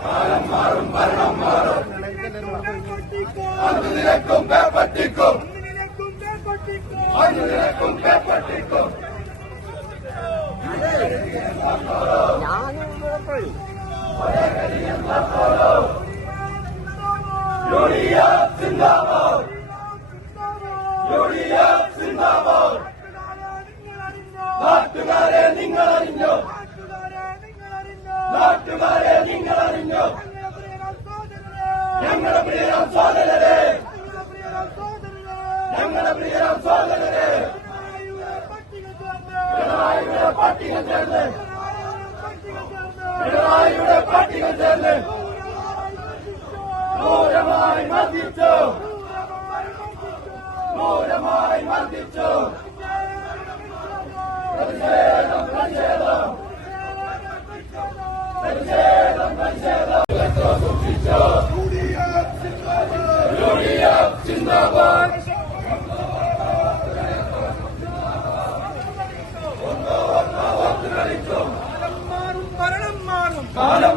காலம் மாறும் மரணம் மாறும் அந்த நிலைக்கும் பேப்பட்டிக்கும் നാട്ടുകാരെ നിങ്ങൾ അറിഞ്ഞോ നാട്ടുകാരെ നിങ്ങൾ അറിഞ്ഞോ ഞങ്ങളുടെ പ്രിയരാം സോദരരെ ഞങ്ങളുടെ പ്രിയരാം സോദരരെ പിണറായിയുടെ പട്ടിക ചേർന്ന്. പിണറായിയുടെ പട്ടിക ചേർന്ന്. ക്രൂരമായി മർദ്ദിച്ചു ക്രൂരമായി മർദ്ദിച്ചു. പ്രതിഷേധം പ്രതിഷേധം. പ്രതിഷേധം പ്രതിഷേധം. യൂണിയൻ സിന്ദാബാദ് കാലം മാറും. ഭരണം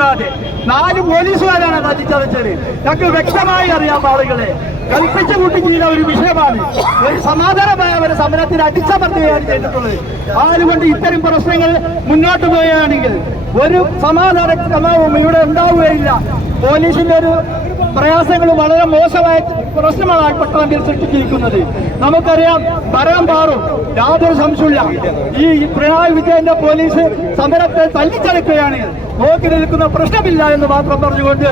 കൂടാതെ നാല് പോലീസുകാരാണ് കത്തിച്ചതച്ചത് ഞങ്ങൾക്ക് വ്യക്തമായി അറിയാം ആളുകളെ. കൽപ്പിച്ചു കൂട്ടി ചെയ്ത ഒരു വിഷയമാണ്. ഒരു സമാധാനമായ ഒരു സമരത്തിന് അടിച്ചമർത്തുകയാണ് ചെയ്തിട്ടുള്ളത്. അതുകൊണ്ട് ഇത്തരം പ്രശ്നങ്ങൾ മുന്നോട്ട് പോവുകയാണെങ്കിൽ ഒരു സമാധാന ക്രമവും ഇവിടെ ഉണ്ടാവുകയില്ല. പോലീസിന്റെ ഒരു പ്രയാസങ്ങൾ വളരെ മോശമായ പ്രശ്നമാണ് പട്ടാമ്പിയിൽ സൃഷ്ടിച്ചിരിക്കുന്നത് നമുക്കറിയാം ഭരണം മാറും യാതൊരു സംശയമില്ല ഈ പിണറായി വിജയന്റെ പോലീസ് സമരത്തെ തല്ലിച്ചടക്കുകയാണ്. നോക്കി നിൽക്കുന്ന പ്രശ്നമില്ല എന്ന് മാത്രം പറഞ്ഞുകൊണ്ട്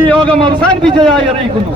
ഈ യോഗം അവസാനിപ്പിച്ചതായി അറിയിക്കുന്നു.